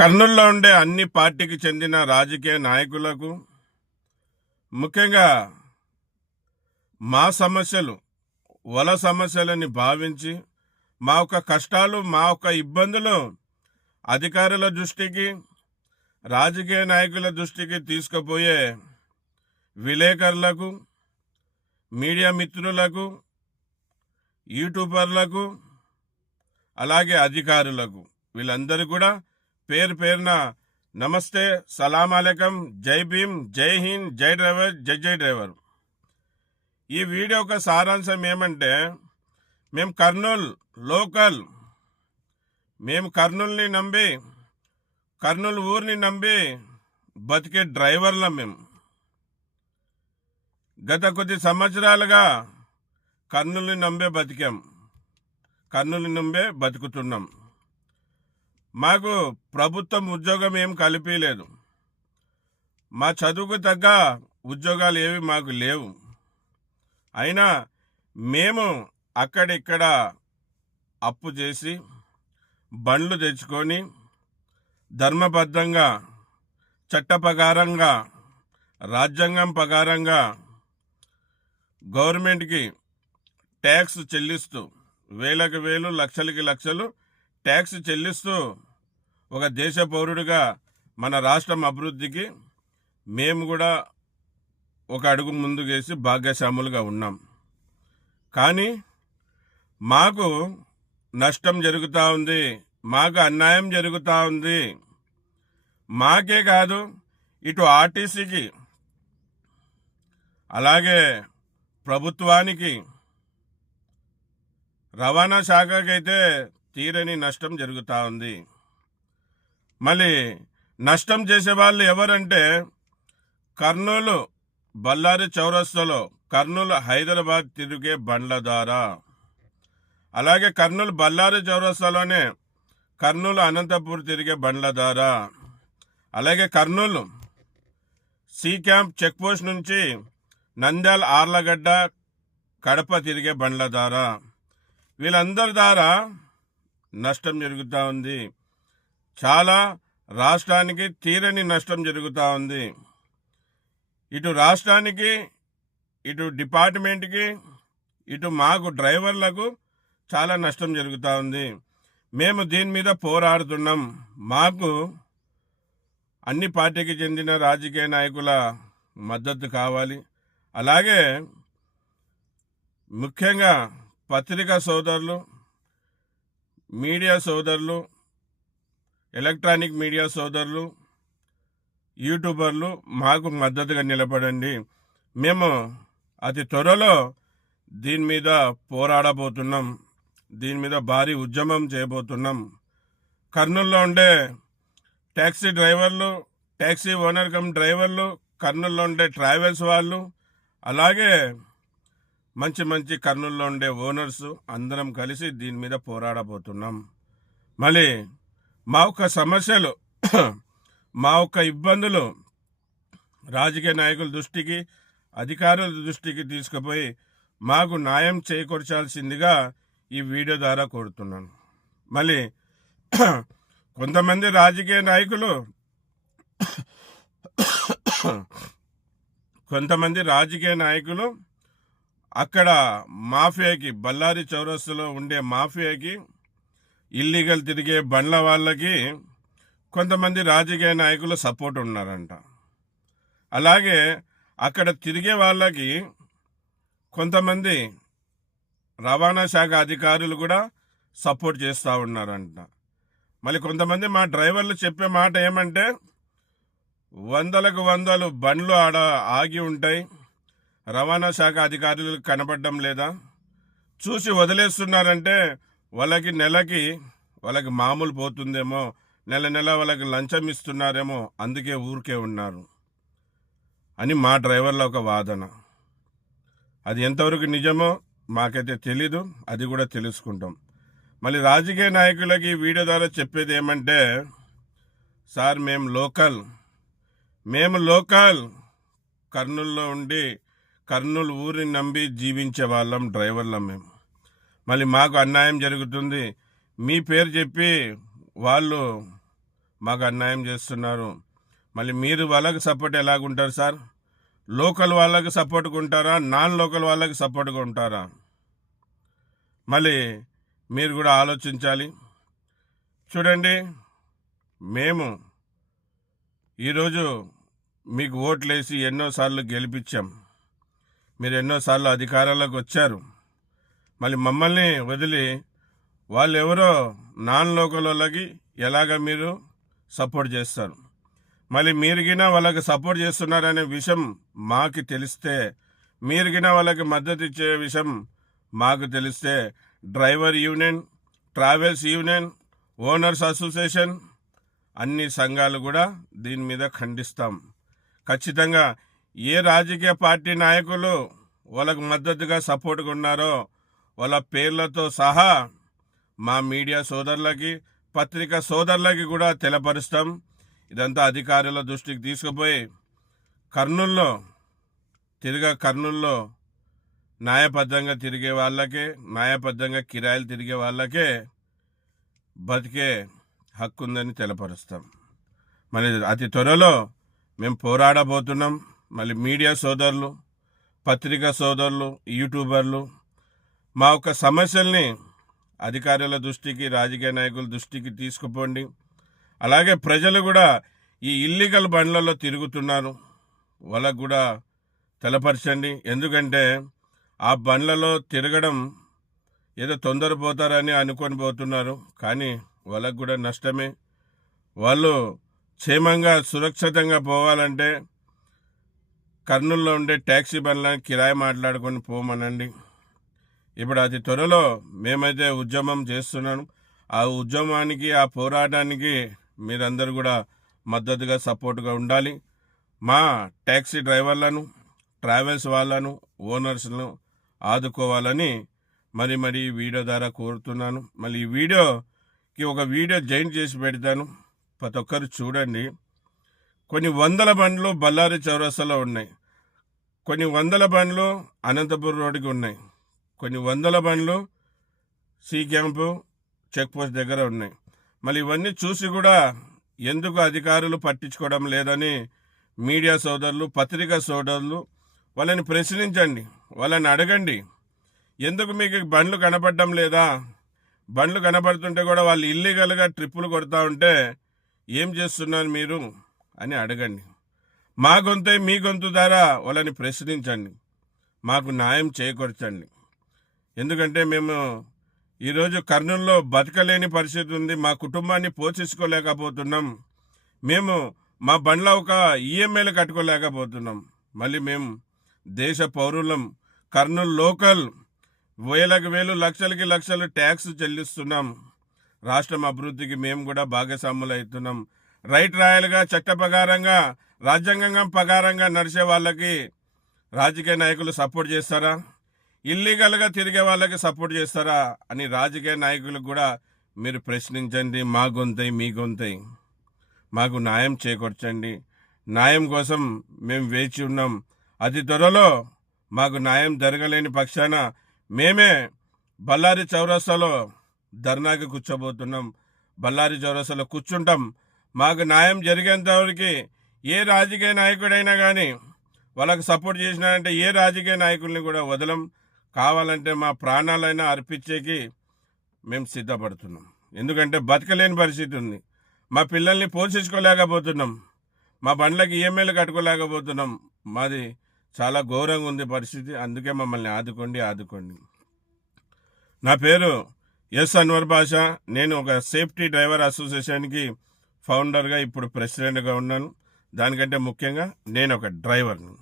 కర్నూలులో ఉండే అన్ని పార్టీకి చెందిన రాజకీయ నాయకులకు ముఖ్యంగా మా సమస్యలు వల సమస్యలని భావించి మా యొక్క కష్టాలు మా యొక్క ఇబ్బందులు అధికారుల దృష్టికి రాజకీయ నాయకుల దృష్టికి తీసుకుపోయే విలేకరులకు మీడియా మిత్రులకు యూట్యూబర్లకు అలాగే అధికారులకు వీళ్ళందరూ కూడా పేరు పేరున నమస్తే, సలాం అలైకం, జై భీమ్, జై హింద్, జై డ్రైవర్, జై జై డ్రైవర్. ఈ వీడియో యొక్క సారాంశం ఏమంటే, మేము కర్నూలు లోకల్, మేము కర్నూలుని నమ్మి కర్నూలు ఊరిని నమ్మి బతికే డ్రైవర్లం. మేము గత కొద్ది సంవత్సరాలుగా కర్నూలుని నమ్మే బతికాం, కర్నూలుని నమ్మే బతుకుతున్నాం. మాకు ప్రభుత్వం ఉద్యోగం ఏం కలిపిలేదు, మా చదువుకు తగ్గ ఉద్యోగాలు ఏవి మాకు లేవు. అయినా మేము అక్కడిక్కడ అప్పు చేసి బండ్లు తెచ్చుకొని ధర్మబద్ధంగా చట్ట ప్రకారంగా రాజ్యాంగం ప్రకారంగా గవర్నమెంట్కి ట్యాక్స్ చెల్లిస్తూ వేలకు వేలు లక్షలకి లక్షలు ట్యాక్స్ చెల్లిస్తూ ఒక దేశ పౌరుడిగా మన రాష్ట్రం అభివృద్ధికి మేము కూడా ఒక అడుగు ముందుకేసి భాగ్యశాములుగా ఉన్నాం. కానీ మాకు నష్టం జరుగుతూ ఉంది, మాకు అన్యాయం జరుగుతూ ఉంది. మాకే కాదు, ఇటు ఆర్టీసీకి అలాగే ప్రభుత్వానికి రవాణా శాఖకైతే తీరని నష్టం జరుగుతూ ఉంది. మళ్ళీ నష్టం చేసే వాళ్ళు ఎవరంటే, కర్నూలు బళ్ళారి చౌరస్తాలో కర్నూలు హైదరాబాద్ తిరిగే బండ్ల ద్వారా, అలాగే కర్నూలు బళ్ళారి చౌరస్తాలోనే కర్నూలు అనంతపూర్ తిరిగే బండ్ల ద్వారా, అలాగే Kurnool C camp check post నుంచి నంద్యాల ఆర్లగడ్డ కడప తిరిగే బండ్ల ద్వారా, వీళ్ళందరి ద్వారా నష్టం జరుగుతూ ఉంది. చాలా రాష్ట్రానికి తీరని నష్టం జరుగుతూ ఉంది. ఇటు రాష్ట్రానికి, ఇటు డిపార్ట్మెంట్కి, ఇటు మాకు డ్రైవర్లకు చాలా నష్టం జరుగుతూ ఉంది. మేము దీని మీద పోరాడుతున్నాం. మాకు అన్ని పార్టీకి చెందిన రాజకీయ నాయకుల మద్దతు కావాలి. అలాగే ముఖ్యంగా పత్రికా సోదరులు, మీడియా సోదరులు, ఎలక్ట్రానిక్ మీడియా సోదరులు, యూట్యూబర్లు మాకు మద్దతుగా నిలబడండి. మేము అతి త్వరలో దీని మీద పోరాడబోతున్నాం, దీని మీద భారీ ఉద్యమం చేయబోతున్నాం. కర్నూలులో ఉండే ట్యాక్సీ డ్రైవర్లు, ట్యాక్సీ ఓనర్ కమ్ డ్రైవర్లు, కర్నూలులో ఉండే ట్రావెల్స్ వాళ్ళు, అలాగే మంచి మంచి కర్నూలులో ఉండే ఓనర్స్ అందరం కలిసి దీని మీద పోరాడబోతున్నాం. మళ్ళీ మా యొక్క సమస్యలు, మా యొక్క ఇబ్బందులు రాజకీయ నాయకుల దృష్టికి, అధికారుల దృష్టికి తీసుకుపోయి మాకు న్యాయం చేకూర్చాల్సిందిగా ఈ వీడియో ద్వారా కోరుతున్నాను. మళ్ళీ కొంతమంది రాజకీయ నాయకులు అక్కడ మాఫియాకి, బళ్ళారి చౌరస్తాలో ఉండే మాఫియాకి, ఇల్లీగల్ తిరిగే బండ్ల వాళ్ళకి కొంతమంది రాజకీయ నాయకులు సపోర్ట్ ఉన్నారంట. అలాగే అక్కడ తిరిగే వాళ్ళకి కొంతమంది రవాణా శాఖ అధికారులు కూడా సపోర్ట్ చేస్తూ ఉన్నారంట. మళ్ళీ కొంతమంది మా డ్రైవర్లు చెప్పే మాట ఏమంటే, వందలకు వందలు బండ్లు ఆడ ఆగి ఉంటాయి, రవాణా శాఖ అధికారులు కనపడడం లేదా, చూసి వదిలేస్తున్నారంటే వాళ్ళకి నెలకి వాళ్ళకి మామూలు పోతుందేమో, నెల వాళ్ళకి లంచం ఇస్తున్నారేమో, అందుకే ఊరికే ఉన్నారు అని మా డ్రైవర్ల ఒక వాదన. అది ఎంతవరకు నిజమో మాకైతే తెలీదు, అది కూడా తెలుసుకుంటాం. మళ్ళీ రాజకీయ నాయకులకి వీడియో ద్వారా చెప్పేది ఏమంటే, సార్ మేము లోకల్ కర్నూలులో ఉండి కర్నూలు ఊరిని నమ్మి జీవించే వాళ్ళం, డ్రైవర్లం మేము. మళ్ళీ మాకు అన్యాయం జరుగుతుంది, మీ పేరు చెప్పి వాళ్ళు మాకు అన్యాయం చేస్తున్నారు. మళ్ళీ మీరు వాళ్ళకి సపోర్ట్ ఎలాగుంటారు సార్? లోకల్ వాళ్ళకి సపోర్ట్గా ఉంటారా, నాన్ లోకల్ వాళ్ళకి సపోర్ట్గా ఉంటారా? మళ్ళీ మీరు కూడా ఆలోచించాలి. చూడండి, మేము ఈరోజు మీకు ఓట్లేసి ఎన్నోసార్లు గెలిపించాం. మీరు ఎన్నోసార్లు అధికారంలోకి వచ్చారు. మళ్ళీ మమ్మల్ని వదిలి వాళ్ళు ఎవరో నాన్ లోకల్ వాళ్ళకి ఎలాగ మీరు సపోర్ట్ చేస్తారు? మళ్ళీ మీరు గినా వాళ్ళకి సపోర్ట్ చేస్తున్నారనే విషయం మాకు తెలిస్తే, మీరు గినా వాళ్ళకి మద్దతు ఇచ్చే విషయం మాకు తెలిస్తే driver union, travels union, owners association అన్ని సంఘాలు కూడా దీని మీద ఖండిస్తాం. ఖచ్చితంగా ఏ రాజకీయ పార్టీ నాయకులు వాళ్ళకు మద్దతుగా సపోర్ట్గా ఉన్నారో వాళ్ళ పేర్లతో సహా మా మీడియా సోదరులకి, పత్రికా సోదరులకి కూడా తెలపరుస్తాం. ఇదంతా అధికారుల దృష్టికి తీసుకుపోయి కర్నూల్లో న్యాయబద్ధంగా తిరిగే వాళ్ళకే, న్యాయబద్ధంగా కిరాయిలు తిరిగే వాళ్ళకే బతికే హక్కు ఉందని తెలపరుస్తాం. మరి అతి త్వరలో మేము పోరాడబోతున్నాం. మళ్ళీ మీడియా సోదరులు, పత్రికా సోదరులు, యూట్యూబర్లు మా యొక్క సమస్యల్ని అధికారుల దృష్టికి, రాజకీయ నాయకుల దృష్టికి తీసుకుపోండి. అలాగే ప్రజలు కూడా ఈ ఇల్లీగల్ బండ్లలో తిరుగుతున్నారు, వాళ్ళకు కూడా తెలపరచండి. ఎందుకంటే ఆ బండ్లలో తిరగడం ఏదో తొందరపోతారని అనుకొని పోతున్నారు, కానీ వాళ్ళకు కూడా నష్టమే. వాళ్ళు క్షేమంగా సురక్షితంగా పోవాలంటే కర్నూలులో ఉండే ట్యాక్సీ బండ్లను కిరాయి మాట్లాడుకొని పోమనండి. ఇప్పుడు అతి త్వరలో మేమైతే ఉద్యమం చేస్తున్నాం. ఆ ఉద్యమానికి, ఆ పోరాటానికి మీరందరూ కూడా మద్దతుగా సపోర్ట్గా ఉండాలి. మా ట్యాక్సీ డ్రైవర్లను, ట్రావెల్స్ వాళ్ళను, ఓనర్స్ను ఆదుకోవాలని మరి ఈ వీడియో ద్వారా కోరుతున్నాను. మళ్ళీ ఈ వీడియోకి ఒక వీడియో జాయిన్ చేసి పెడతాను, ప్రతి ఒక్కరు చూడండి. కొన్ని వందల బండ్లు బళ్ళారి చౌరస్తాలో ఉన్నాయి, కొన్ని వందల బండ్లు అనంతపురం రోడ్డుకి ఉన్నాయి, కొన్ని వందల బండ్లు సి క్యాంపు చెక్ పోస్ట్ దగ్గర ఉన్నాయి. మళ్ళీ ఇవన్నీ చూసి కూడా ఎందుకు అధికారులు పట్టించుకోవడం లేదని మీడియా సోదరులు, పత్రికా సోదరులు వాళ్ళని ప్రశ్నించండి, వాళ్ళని అడగండి. ఎందుకు మీకు బండ్లు కనపడడం లేదా? బండ్లు కనపడుతుంటే కూడా వాళ్ళు ఇల్లీగల్గా ట్రిప్పులు కొడతా ఉంటే ఏం చేస్తున్నారు మీరు అని అడగండి. మా గొంతు మీ గొంతు ద్వారా వాళ్ళని ప్రశ్నించండి, మాకు న్యాయం చేకూర్చండి. ఎందుకంటే మేము ఈరోజు కర్నూలులో బతకలేని పరిస్థితి ఉంది, మా కుటుంబాన్ని పోషించుకోలేకపోతున్నాం, మేము మా బండ్ల ఒక ఈఎంఐలు కట్టుకోలేకపోతున్నాం. మళ్ళీ మేము దేశ పౌరులం, కర్నూలు లోకల్, వేలకు వేలు, లక్షలకి లక్షలు ట్యాక్స్ చెల్లిస్తున్నాం. రాష్ట్రం అభివృద్ధికి మేము కూడా భాగస్వాములు అవుతున్నాం. రైట్ రాయలుగా, చట్ట ప్రకారంగా, రాజ్యాంగం ప్రకారంగా నడిచే వాళ్ళకి రాజకీయ నాయకులు సపోర్ట్ చేస్తారా? ఇల్లీగల్గా తిరిగే వాళ్ళకి సపోర్ట్ చేస్తారా అని రాజకీయ నాయకులకు కూడా మీరు ప్రశ్నించండి. మా గొంతై మీ గొంతై, మాకు న్యాయం చేకూర్చండి. న్యాయం కోసం మేము వేచి ఉన్నాం. అతి త్వరలో మాకు న్యాయం జరగలేని పక్షాన మేమే బళ్ళారి చౌరస్తాలో ధర్నాకి కూర్చోబోతున్నాం. బళ్ళారి చౌరస్తాలో కూర్చుంటాం. మాకు న్యాయం జరిగేంతవరకు ఏ రాజకీయ నాయకుడైనా కానీ వాళ్ళకు సపోర్ట్ చేసినారంటే ఏ రాజకీయ నాయకుల్ని కూడా వదలం. కావాలంటే మా ప్రాణాలైనా అర్పించేకి మేము సిద్ధపడుతున్నాం. ఎందుకంటే బతకలేని పరిస్థితి ఉంది, మా పిల్లల్ని పోషించుకోలేకపోతున్నాం, మా బండ్లకి ఈఎంఐలు కట్టుకోలేకపోతున్నాం. మాది చాలా ఘోరంగా ఉంది పరిస్థితి. అందుకే మమ్మల్ని ఆదుకోండి. నా పేరు ఎస్ అన్వర్ బాషా. నేను ఒక సేఫ్టీ డ్రైవర్ అసోసియేషన్కి ఫౌండర్గా, ఇప్పుడు ప్రెసిడెంట్గా ఉన్నాను. దానికంటే ముఖ్యంగా నేను ఒక డ్రైవర్ను.